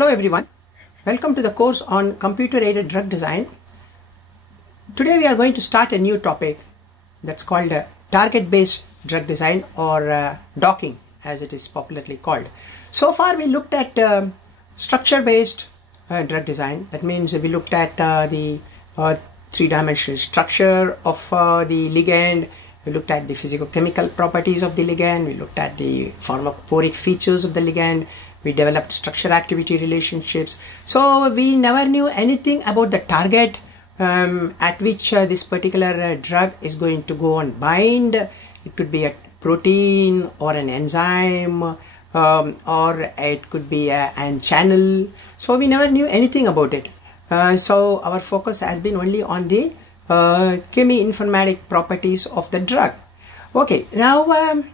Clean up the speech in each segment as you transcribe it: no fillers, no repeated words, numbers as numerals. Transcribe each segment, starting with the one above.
Hello everyone, welcome to the course on computer-aided drug design. Today we are going to start a new topic that's called target-based drug design or docking as it is popularly called. So far we looked at structure-based drug design. That means we looked at the three-dimensional structure of the ligand. We looked at the physicochemical properties of the ligand. We looked at the pharmacophoric features of the ligand. We developed structure-activity relationships. So we never knew anything about the target at which this particular drug is going to go and bind. It could be a protein or an enzyme or it could be an channel. So we never knew anything about it. So our focus has been only on the cheminformatic properties of the drug. Okay, now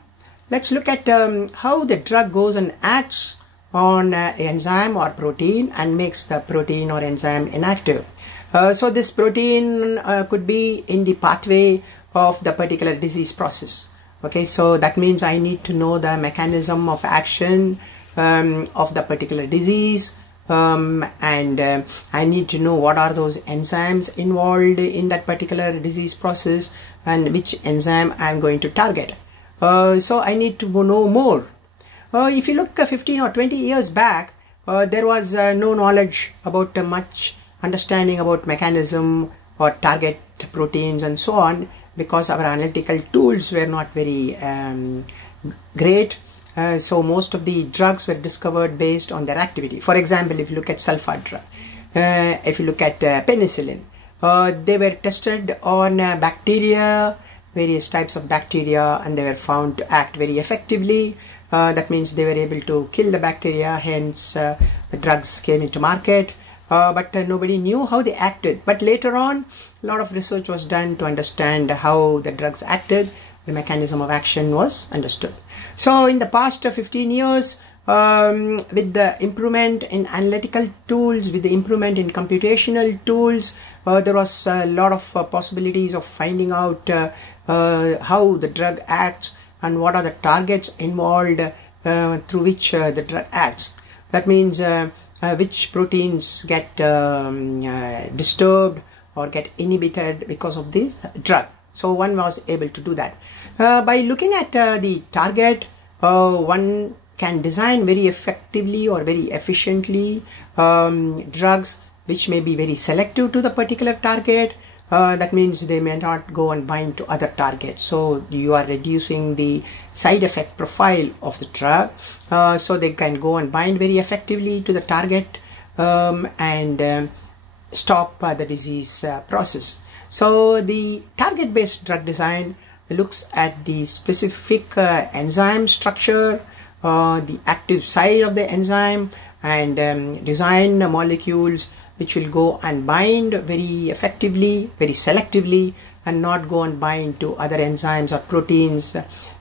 let's look at how the drug goes and acts on enzyme or protein and makes the protein or enzyme inactive. So this protein could be in the pathway of the particular disease process. Okay, so that means I need to know the mechanism of action of the particular disease. I need to know what are those enzymes involved in that particular disease process and which enzyme I am going to target. So I need to know more. If you look 15 or 20 years back, there was no knowledge about much understanding about mechanism or target proteins and so on, because our analytical tools were not very great. So most of the drugs were discovered based on their activity. For example, if you look at sulfate drug, if you look at penicillin, they were tested on bacteria, various types of bacteria, and they were found to act very effectively. That means they were able to kill the bacteria, hence the drugs came into market. But nobody knew how they acted. But later on, a lot of research was done to understand how the drugs acted. The mechanism of action was understood. So in the past 15 years, with the improvement in analytical tools, with the improvement in computational tools, there was a lot of possibilities of finding out how the drug acts and what are the targets involved through which the drug acts. That means which proteins get disturbed or get inhibited because of this drug. So one was able to do that. By looking at the target, one can design very effectively or very efficiently drugs which may be very selective to the particular target. That means they may not go and bind to other targets. So you are reducing the side effect profile of the drug. So they can go and bind very effectively to the target and stop the disease process. So the target-based drug design looks at the specific enzyme structure, the active site of the enzyme, and design molecules which will go and bind very effectively, very selectively, and not go and bind to other enzymes or proteins.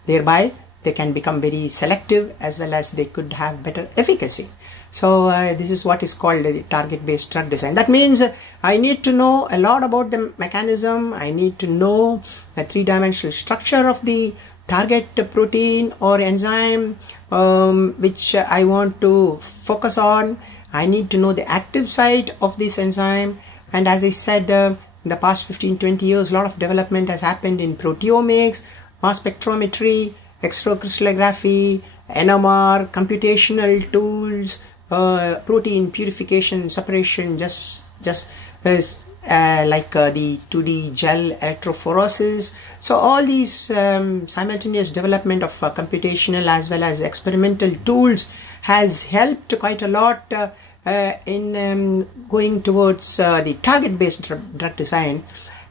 Thereby they can become very selective as well as they could have better efficacy. So this is what is called the target-based drug design. That means I need to know a lot about the mechanism. I need to know the three-dimensional structure of the target protein or enzyme which I want to focus on. I need to know the active site of this enzyme. And as I said, in the past 15-20 years, a lot of development has happened in proteomics, mass spectrometry, X-ray crystallography, NMR, computational tools, protein purification, separation, just like the 2D gel electrophoresis. So all these simultaneous development of computational as well as experimental tools has helped quite a lot in going towards the target-based drug design.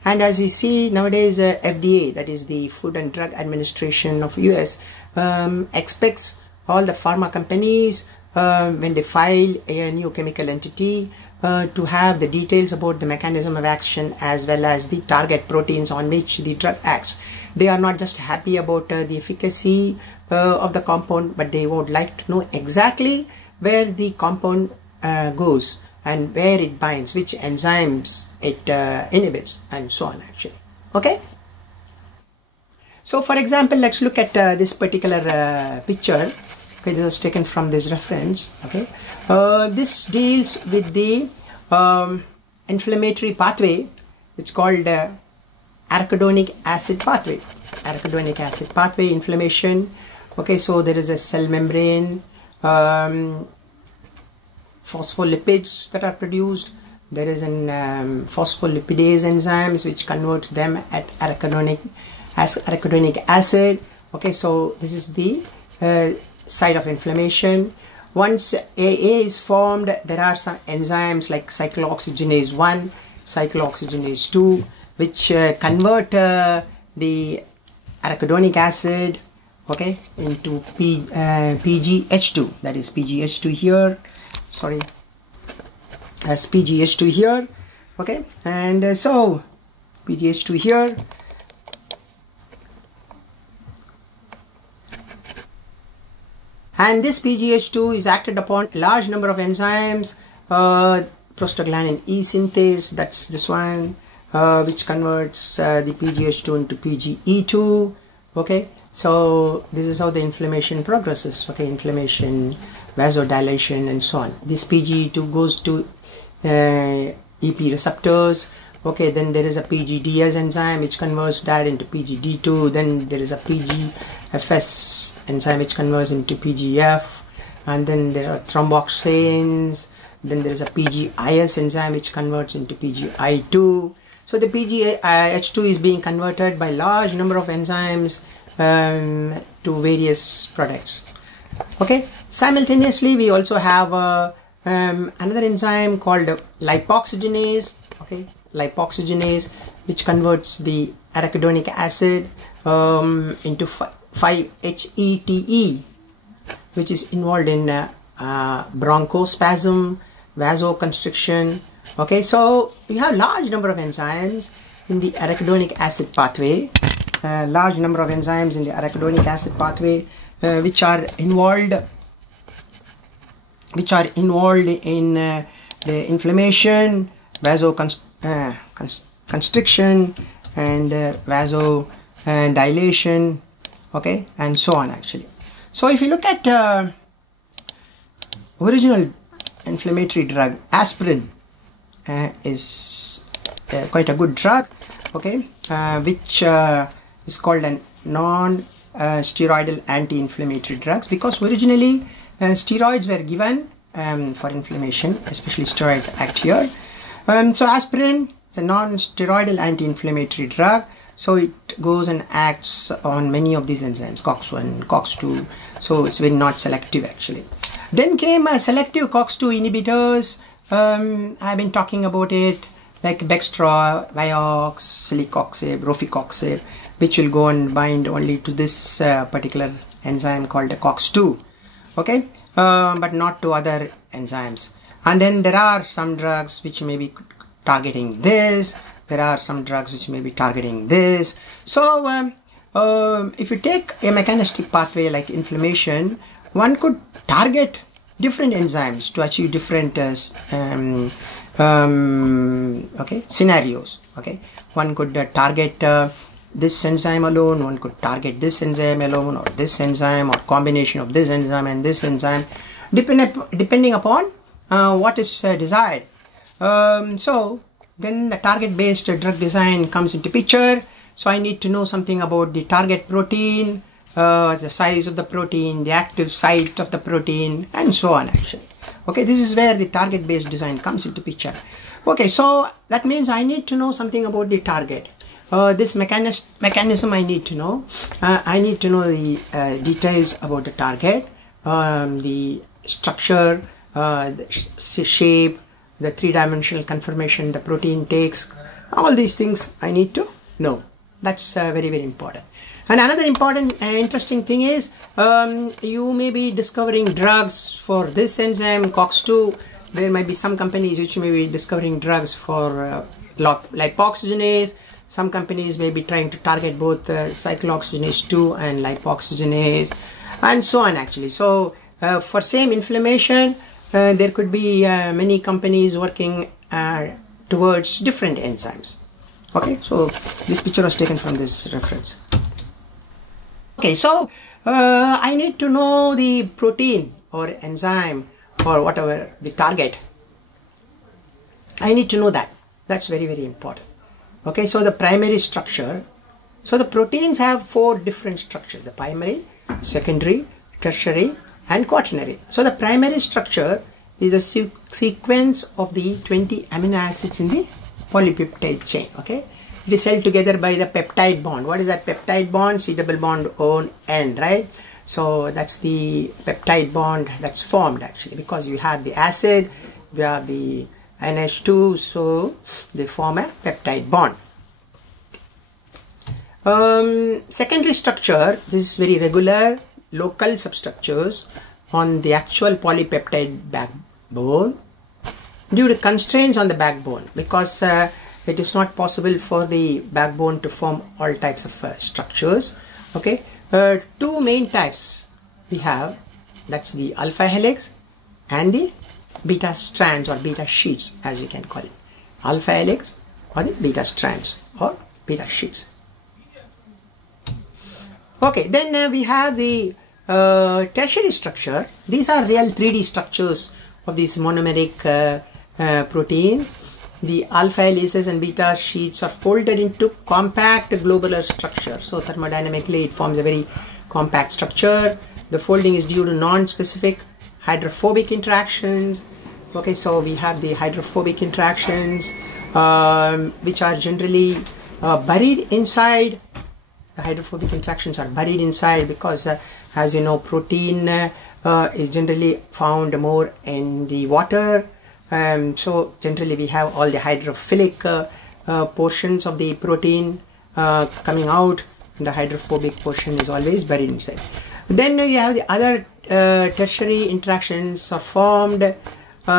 And as you see nowadays, FDA, that is the Food and Drug Administration of US, expects all the pharma companies when they file a new chemical entity to have the details about the mechanism of action as well as the target proteins on which the drug acts. They are not just happy about the efficacy of the compound, but they would like to know exactly where the compound goes and where it binds, which enzymes it inhibits, and so on actually. Okay. So for example, let's look at this particular picture. Okay, this was taken from this reference. Okay, this deals with the inflammatory pathway. It's called arachidonic acid pathway. Arachidonic acid pathway, inflammation. Okay, so there is a cell membrane, phospholipids that are produced. There is an phospholipidase enzymes which converts them at arachidonic acid. Okay, so this is the site of inflammation. Once AA is formed, there are some enzymes like cyclooxygenase 1, cyclooxygenase 2, which convert the arachidonic acid, okay, into PGH2. That is PGH2 here. Sorry, as PGH2 here. Okay, and so PGH2 here. And this PGH2 is acted upon a large number of enzymes, prostaglandin E synthase, that's this one, which converts the PGH2 into PGE2. Okay, so this is how the inflammation progresses. Okay, inflammation, vasodilation, and so on. This PGE2 goes to EP receptors. Okay, then there is a PGDS enzyme which converts that into PGD2. Then there is a PGFS enzyme which converts into PGF, and then there are thromboxanes. Then there is a PGIS enzyme which converts into PGI2. So the PGH2 is being converted by large number of enzymes to various products. Okay, simultaneously we also have another enzyme called lipoxygenase. Okay, lipoxygenase, which converts the arachidonic acid into 5-HETE, which is involved in bronchospasm, vasoconstriction. Okay, so you have large number of enzymes in the arachidonic acid pathway, large number of enzymes in the arachidonic acid pathway which are involved in the inflammation, vasoconstriction, and vasodilation, okay, and so on actually. So if you look at original inflammatory drug, aspirin is quite a good drug, okay, which is called a non-steroidal anti-inflammatory drugs, because originally steroids were given for inflammation, especially steroids act here. So aspirin is a non-steroidal anti-inflammatory drug, so it goes and acts on many of these enzymes, COX-1, COX-2, so it's very not selective actually. Then came selective COX-2 inhibitors. I've been talking about it, like Bextra, Vioxx, Celecoxib, Rofecoxib, which will go and bind only to this particular enzyme called COX-2, okay, but not to other enzymes. And then there are some drugs which may be targeting this, there are some drugs which may be targeting this. So if you take a mechanistic pathway like inflammation, one could target different enzymes to achieve different scenarios. Okay, one could target this enzyme alone, one could target this enzyme alone, or this enzyme, or combination of this enzyme and this enzyme, depending upon what is desired. So then the target based drug design comes into picture. So I need to know something about the target protein, the size of the protein, the active site of the protein, and so on actually. Okay, this is where the target based design comes into picture. Okay, so that means I need to know something about the target. This mechanism I need to know. I need to know the details about the target, the structure, the shape, the three-dimensional conformation the protein takes. All these things I need to know. That's very, very important. And another important interesting thing is you may be discovering drugs for this enzyme COX-2. There might be some companies which may be discovering drugs for lipoxygenase. Some companies may be trying to target both cyclooxygenase 2 and lipoxygenase, and so on actually. So for same inflammation, there could be many companies working towards different enzymes. Okay, so this picture was taken from this reference. Okay, so I need to know the protein or enzyme or whatever the target. I need to know that. That's very, very important. Okay, so the primary structure. So the proteins have 4 different structures: the primary, secondary, tertiary, and quaternary. So the primary structure is the sequence of the 20 amino acids in the polypeptide chain. Okay, it is held together by the peptide bond. What is that peptide bond? C double bond on end, right? So that's the peptide bond that's formed actually, because you have the acid, you have the NH2, so they form a peptide bond. Secondary structure, this is very regular local substructures on the actual polypeptide backbone due to constraints on the backbone, because it is not possible for the backbone to form all types of structures. Okay, 2 main types we have, that's the alpha helix and the beta strands or beta sheets, as we can call it, alpha helix or the beta strands or beta sheets. Okay, then we have the tertiary structure. These are real 3D structures of this monomeric protein. The alpha helices and beta sheets are folded into compact globular structure. So thermodynamically it forms a very compact structure. The folding is due to non-specific hydrophobic interactions. Okay, so we have the hydrophobic interactions which are generally buried inside. The hydrophobic interactions are buried inside because as you know, protein is generally found more in the water. So generally we have all the hydrophilic portions of the protein coming out, and the hydrophobic portion is always buried inside. Then you have the other tertiary interactions are formed,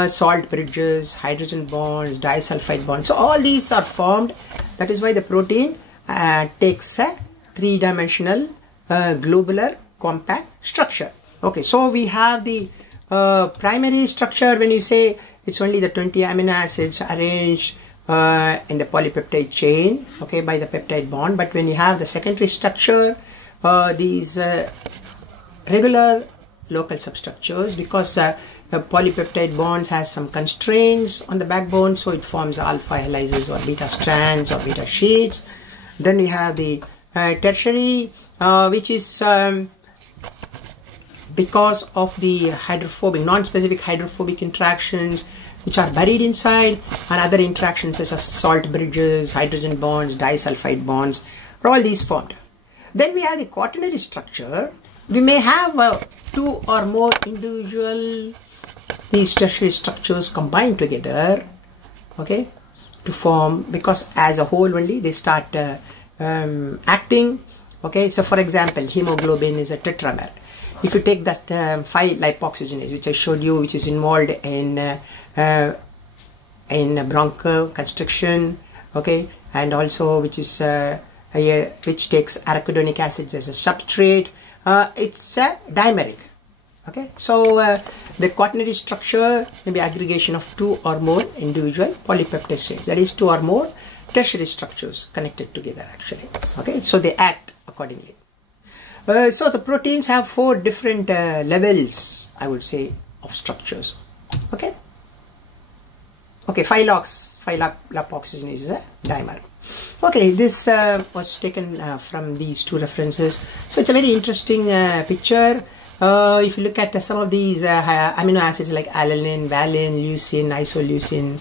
salt bridges, hydrogen bonds, disulfide bonds. So all these are formed. That is why the protein takes a 3-dimensional globular compact structure. Okay, so we have the primary structure. When you say it's only the 20 amino acids arranged in the polypeptide chain, okay, by the peptide bond. But when you have the secondary structure, these regular local substructures, because polypeptide bonds has some constraints on the backbone, so it forms alpha helices or beta strands or beta sheets. Then we have the tertiary, which is because of the hydrophobic, non-specific hydrophobic interactions which are buried inside, and other interactions such as salt bridges, hydrogen bonds, disulfide bonds, are all these formed. Then we have the quaternary structure. We may have 2 or more individual these tertiary structures combined together, okay, to form, because as a whole only they start acting. Okay, so for example, hemoglobin is a tetramer. If you take that 5-lipoxygenase, which I showed you, which is involved in bronchoconstriction, okay, and also which is which takes arachidonic acid as a substrate, it's dimeric. Okay, so the quaternary structure may be aggregation of 2 or more individual polypeptide chains, that is 2 or more tertiary structures connected together actually. Okay, so they act accordingly. So the proteins have 4 different levels, I would say, of structures. Okay, okay, 5-lipoxygenase is a dimer. Okay, this was taken from these 2 references. So it's a very interesting picture. If you look at some of these amino acids like alanine, valine, leucine, isoleucine,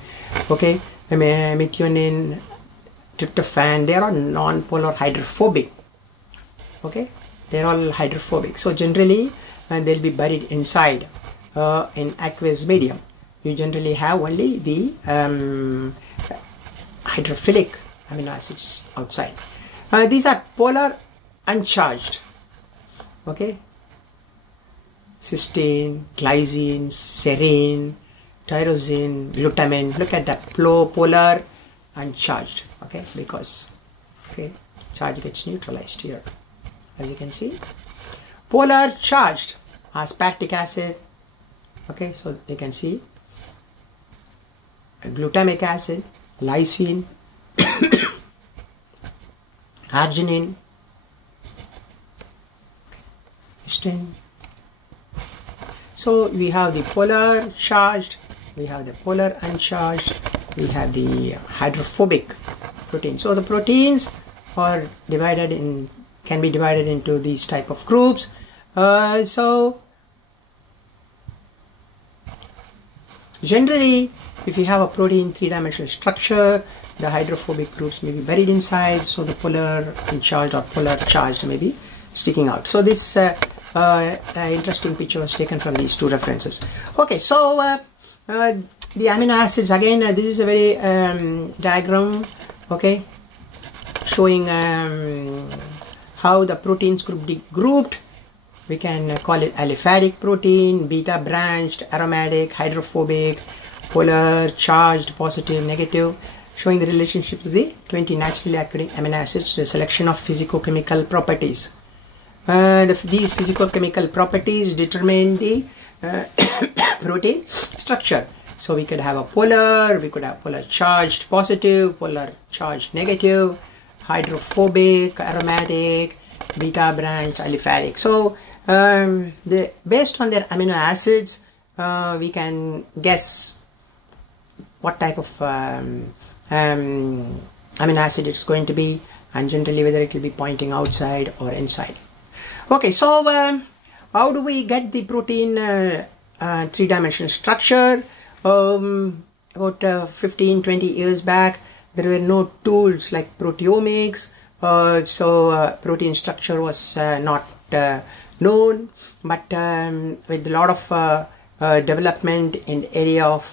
okay, methionine, tryptophan, they are all non-polar hydrophobic. Okay, they are all hydrophobic. So generally they'll be buried inside in aqueous medium. You generally have only the hydrophilic amino acids outside. These are polar uncharged. Okay, cysteine, glycine, serine, tyrosine, glutamine. Look at that, polar uncharged. Okay, because okay, charge gets neutralized here, as you can see. Polar charged, aspartic acid. Okay, so you can see glutamic acid, lysine, arginine. constant. So we have the polar charged, we have the polar uncharged, we have the hydrophobic protein. So the proteins are divided in, can be divided into these type of groups. So generally, if you have a protein three-dimensional structure, the hydrophobic groups may be buried inside, so the polar uncharged or polar charged may be sticking out. So this interesting picture was taken from these two references. Okay, so the amino acids, again, this is a very diagram, okay, showing how the proteins could be grouped. We can call it aliphatic protein, beta branched, aromatic, hydrophobic, polar, charged, positive, negative, showing the relationship to the 20 naturally occurring amino acids to the selection of physicochemical properties. These physicochemical properties determine the protein structure. So we could have a polar, we could have polar charged positive, polar charged negative, hydrophobic, aromatic, beta branched, aliphatic. So based on their amino acids, we can guess what type of amino acid it's going to be, and generally whether it will be pointing outside or inside. Okay, so how do we get the protein three-dimensional structure? About 15-20 years back, there were no tools like proteomics, so protein structure was not known, but with a lot of development in the area of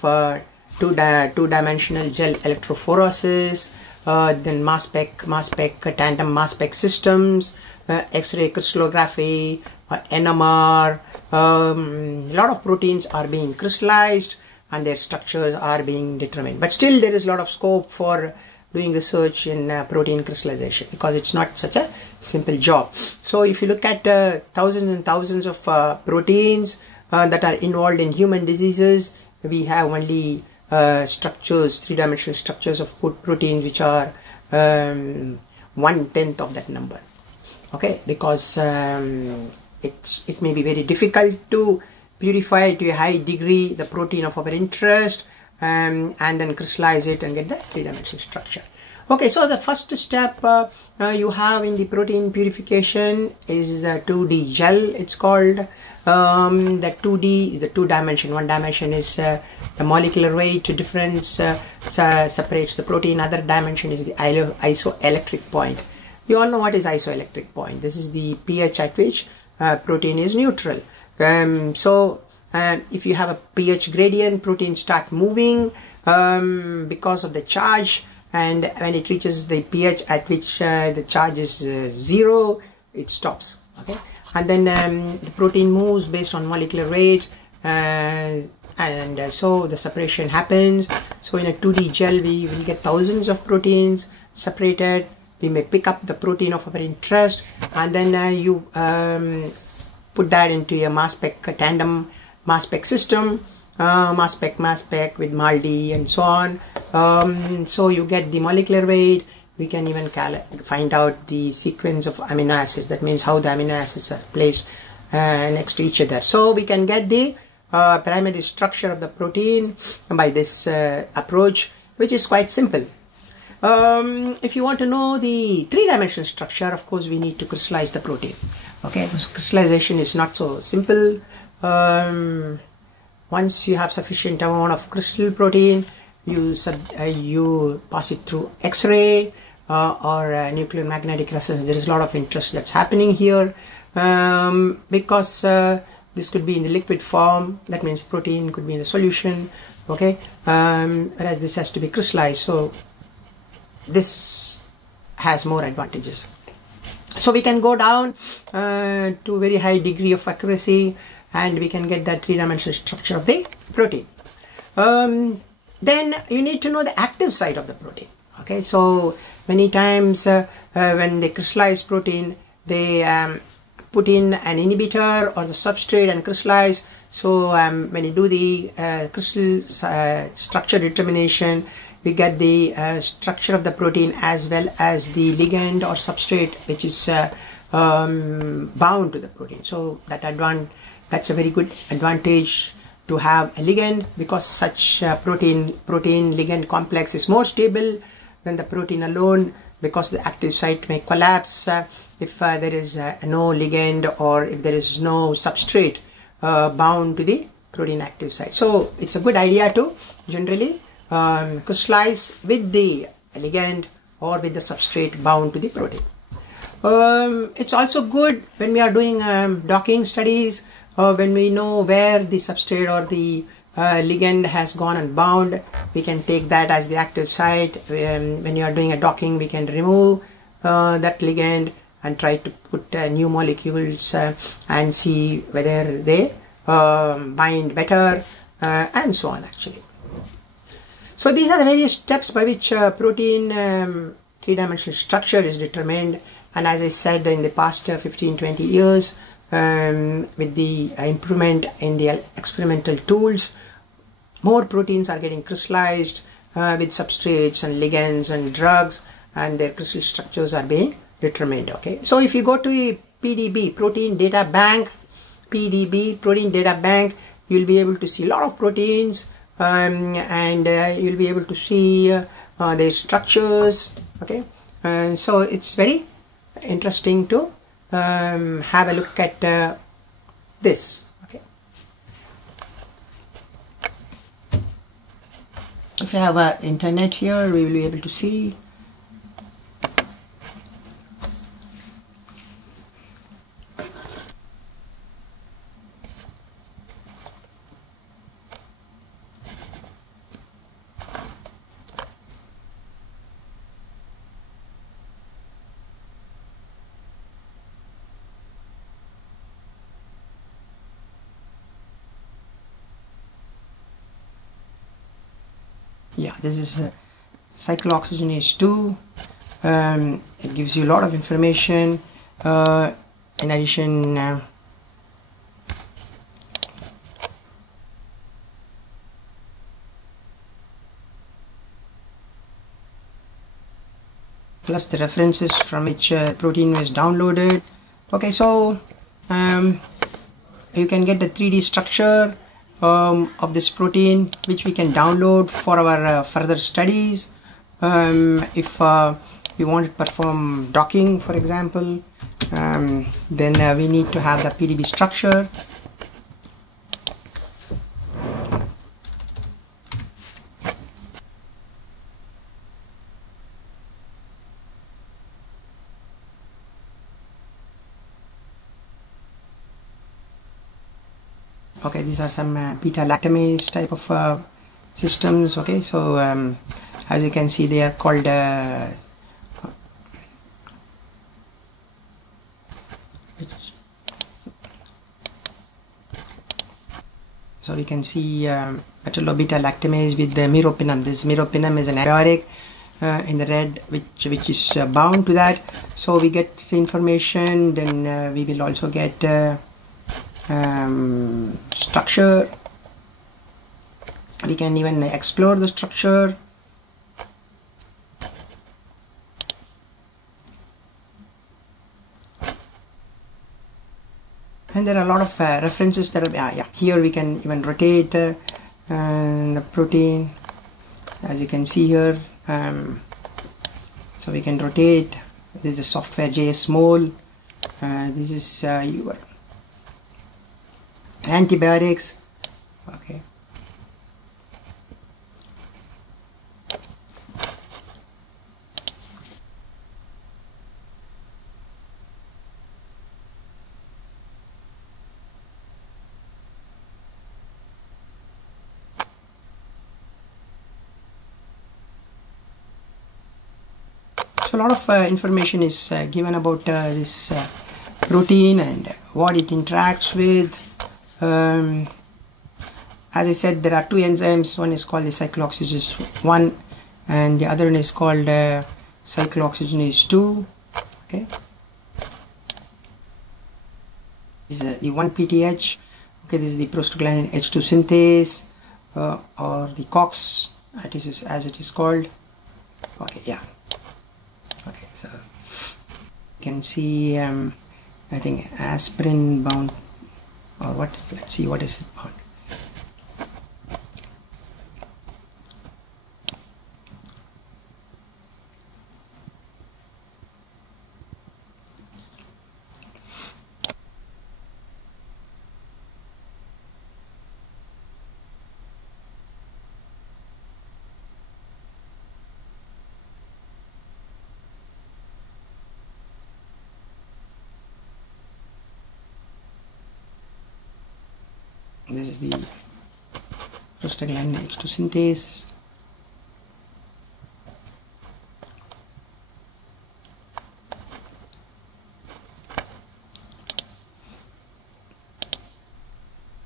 two-dimensional gel electrophoresis, then mass spec, tandem mass spec systems, X-ray crystallography, NMR, a lot of proteins are being crystallized and their structures are being determined. But still there is a lot of scope for doing research in protein crystallization, because it's not such a simple job. So if you look at thousands and thousands of proteins that are involved in human diseases, we have only structures, three-dimensional structures of proteins which are 1/10 of that number. Okay, because it may be very difficult to purify to a high degree the protein of our interest and then crystallize it and get the three-dimensional structure. Okay, so the first step you have in the protein purification is the 2D gel, it's called. The 2D is the two-dimension. One dimension is the molecular weight difference separates the protein. Other dimension is the isoelectric point. You all know what is isoelectric point. This is the pH at which protein is neutral. So if you have a pH gradient, proteins start moving because of the charge, and when it reaches the pH at which the charge is 0, it stops. Okay, and then the protein moves based on molecular weight, and so the separation happens. So in a 2D gel, we will get thousands of proteins separated. We may pick up the protein of our interest, and then you put that into a mass spec, a tandem mass spec system, mass spec with MALDI and so on. So you get the molecular weight. We can even find out the sequence of amino acids. That means how the amino acids are placed next to each other. So we can get the primary structure of the protein by this approach, which is quite simple. If you want to know the three-dimensional structure, of course we need to crystallize the protein. Okay, so crystallization is not so simple. Once you have sufficient amount of crystal protein, you pass it through X-ray or nuclear magnetic resonance. There is a lot of interest that's happening here because this could be in the liquid form. That means protein could be in the solution. Okay, whereas this has to be crystallized. So this has more advantages. So we can go down to very high degree of accuracy, and we can get that three-dimensional structure of the protein. Then you need to know the active site of the protein. Okay, so many times when they crystallize protein, they put in an inhibitor or the substrate and crystallize. So when you do the crystal structure determination, we get the structure of the protein as well as the ligand or substrate which is bound to the protein. So that's a very good advantage to have a ligand, because such protein ligand complex is more stable than the protein alone, because the active site may collapse if there is no ligand, or if there is no substrate bound to the protein active site. So it's a good idea to generally crystallize with the ligand or with the substrate bound to the protein. It's also good when we are doing docking studies, when we know where the substrate or the ligand has gone and bound. We can take that as the active site. When you are doing a docking, we can remove that ligand and try to put new molecules and see whether they bind better, and so on actually. So these are the various steps by which protein three-dimensional structure is determined. And as I said, in the past 15-20 years, with the improvement in the experimental tools, more proteins are getting crystallized with substrates and ligands and drugs, and their crystal structures are being determined. Okay, so if you go to a PDB, protein data bank, PDB, protein data bank, you'll be able to see a lot of proteins, and you'll be able to see their structures. Okay, and so it's very interesting to have a look at this. Okay, if you have internet here, we will be able to see. Yeah, this is cyclooxygenase 2. It gives you a lot of information. In addition, plus the references from which protein was downloaded. Okay, so you can get the 3D structure of this protein, which we can download for our further studies. If we want to perform docking, for example, then we need to have the PDB structure. Okay, these are some beta-lactamase type of systems. Okay, so as you can see, they are called so you can see beta-lactamase with the meropenem. This meropenem is an antibiotic in the red, which is bound to that. So we get information. Then we will also get structure. We can even explore the structure. And there are a lot of references that are, here we can even rotate the protein, as you can see here. So we can rotate. This is software JS Mole. This is your antibiotics. Okay, so a lot of information is given about this protein and what it interacts with. As I said, there are two enzymes. One is called the cyclooxygenase 1 and the other one is called cyclooxygenase 2. Okay, this is the 1-PTH. Okay, this is the prostaglandin H2 synthase, or the COX as it is called. Okay, yeah. Okay, so you can see I think aspirin bound, or what? Let's see what is it bound. This is the prostaglandin H2 synthase.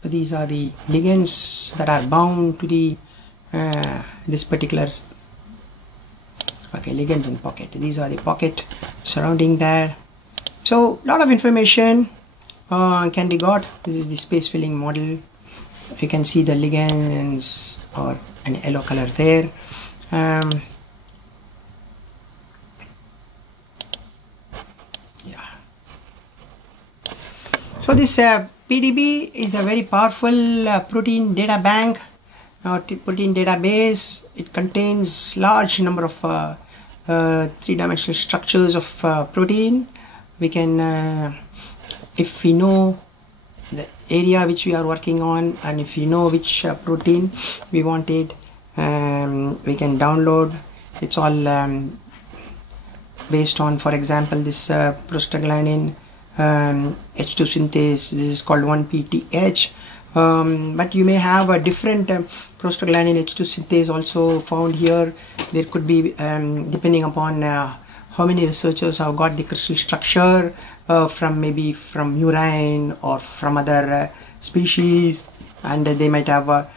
So these are the ligands that are bound to the this particular ligands in pocket. These are the pocket surrounding that. So a lot of information can be got. This is the space filling model. You can see the ligands or an yellow color there. So this PDB is a very powerful protein data bank or protein database. It contains large number of three-dimensional structures of protein. We can, if we know the area which we are working on, and if you know which protein we wanted, we can download. It's all based on, for example, this prostaglandin H2 synthase. This is called 1PTH, but you may have a different prostaglandin H2 synthase also found here. There could be, depending upon how many researchers have got the crystal structure from maybe from urine or from other species, and they might have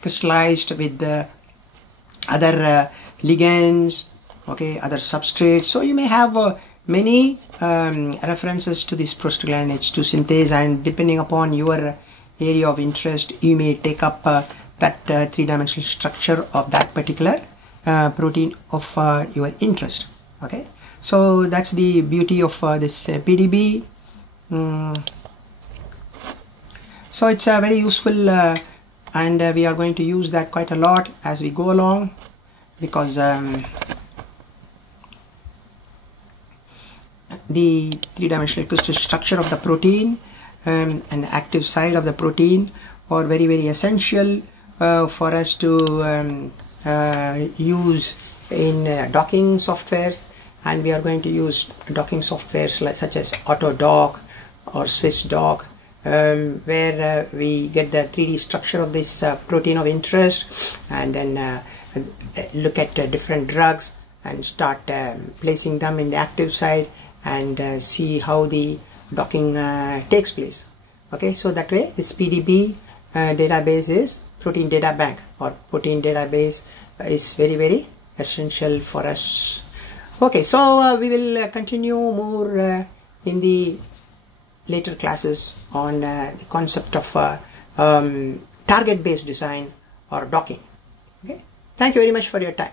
crystallized with other ligands, other substrates. So you may have many references to this prostaglandin H2 synthase, and depending upon your area of interest, you may take up that three-dimensional structure of that particular protein of your interest. So that's the beauty of this PDB. So it's very useful, and we are going to use that quite a lot as we go along, because the three-dimensional crystal structure of the protein and the active side of the protein are very, very essential for us to use in docking softwares. And we are going to use docking softwares such as AutoDock or SwissDock, where we get the 3D structure of this protein of interest, and then look at different drugs and start placing them in the active side, and see how the docking takes place. So that way this PDB database is protein data bank, or protein database is very, very essential for us. So we will continue more in the later classes on the concept of target based design or docking. Thank you very much for your time.